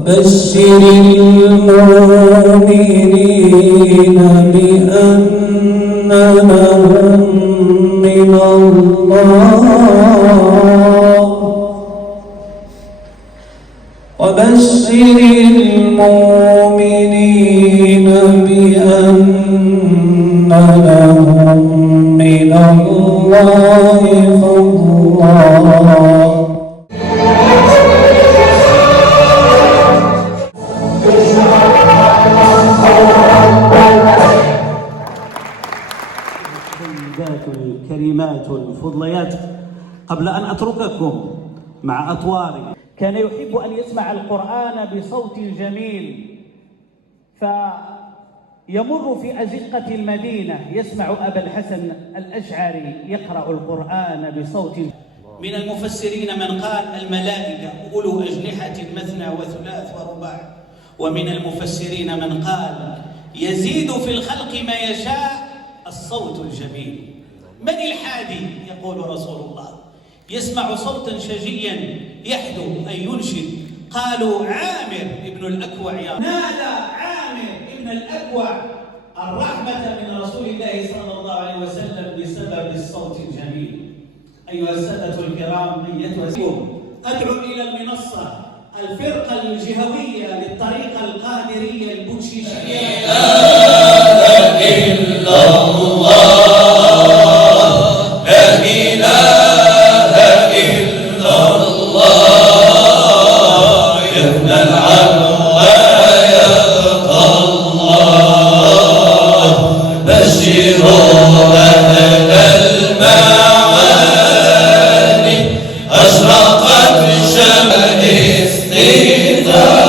وبشر المؤمنين بأن لهم من الله وبشر المؤمنين بأن لهم من الله فضلا. الكريمات والفضليات، قبل أن أترككم مع أطواري، كان يحب أن يسمع القرآن بصوت جميل، فيمر في أزقة المدينة يسمع أبا الحسن الأشعري يقرأ القرآن بصوت. من المفسرين من قال الملائكة أولو أجنحة مثنى وثلاث ورباع، ومن المفسرين من قال يزيد في الخلق ما يشاء الصوت الجميل. من الحادي يقول رسول الله يسمع صوتا شجيا يحدو أن ينشد، قالوا عامر ابن الأكوع، نادى عامر ابن الأكوع الرحمة من رسول الله صلى الله عليه وسلم بسبب الصوت الجميل. أيها السادة الكرام، أيتها أدعو إلى المنصة الفرقة الجهوية للطريقة القادرية البوشيشية. لا إله إلا الله، لا إله إلا الله، يا ابن العم ويبقى الله، بشروا أهل المعاني أشرقت شمس استيثار،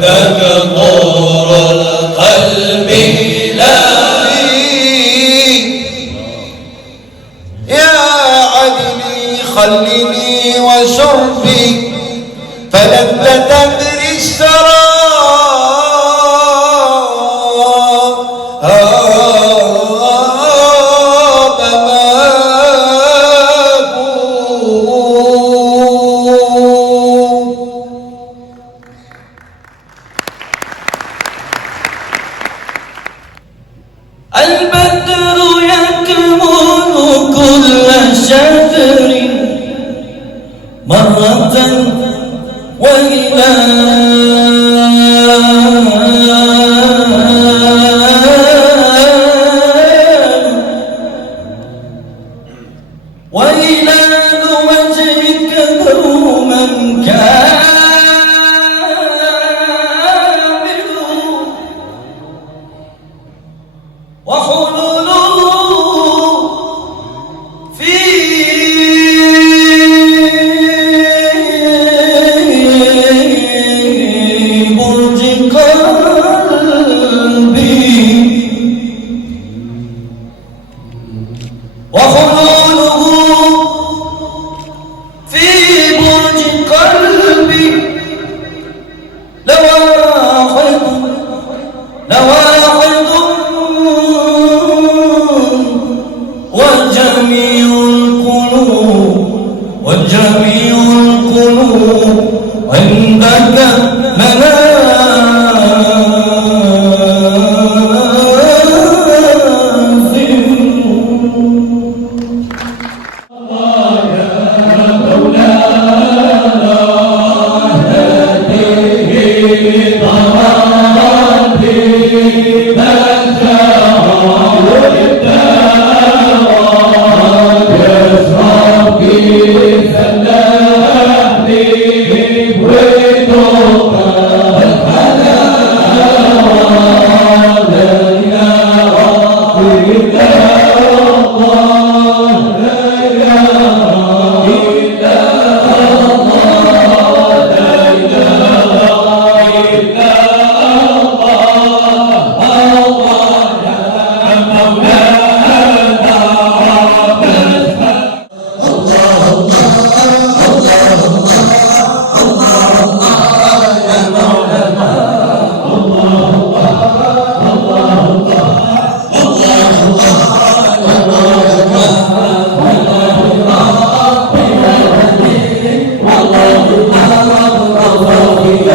ذاك نور القلب خلني وشربي فلن تدري الشراب ماءه. البدر يكمن كل شهر مرة وهلال وجهك دوما كامل، وحلوله في برج قلبي، وحلوله في برج قلبي لواحد وجميع القلوب عندك منازل خافية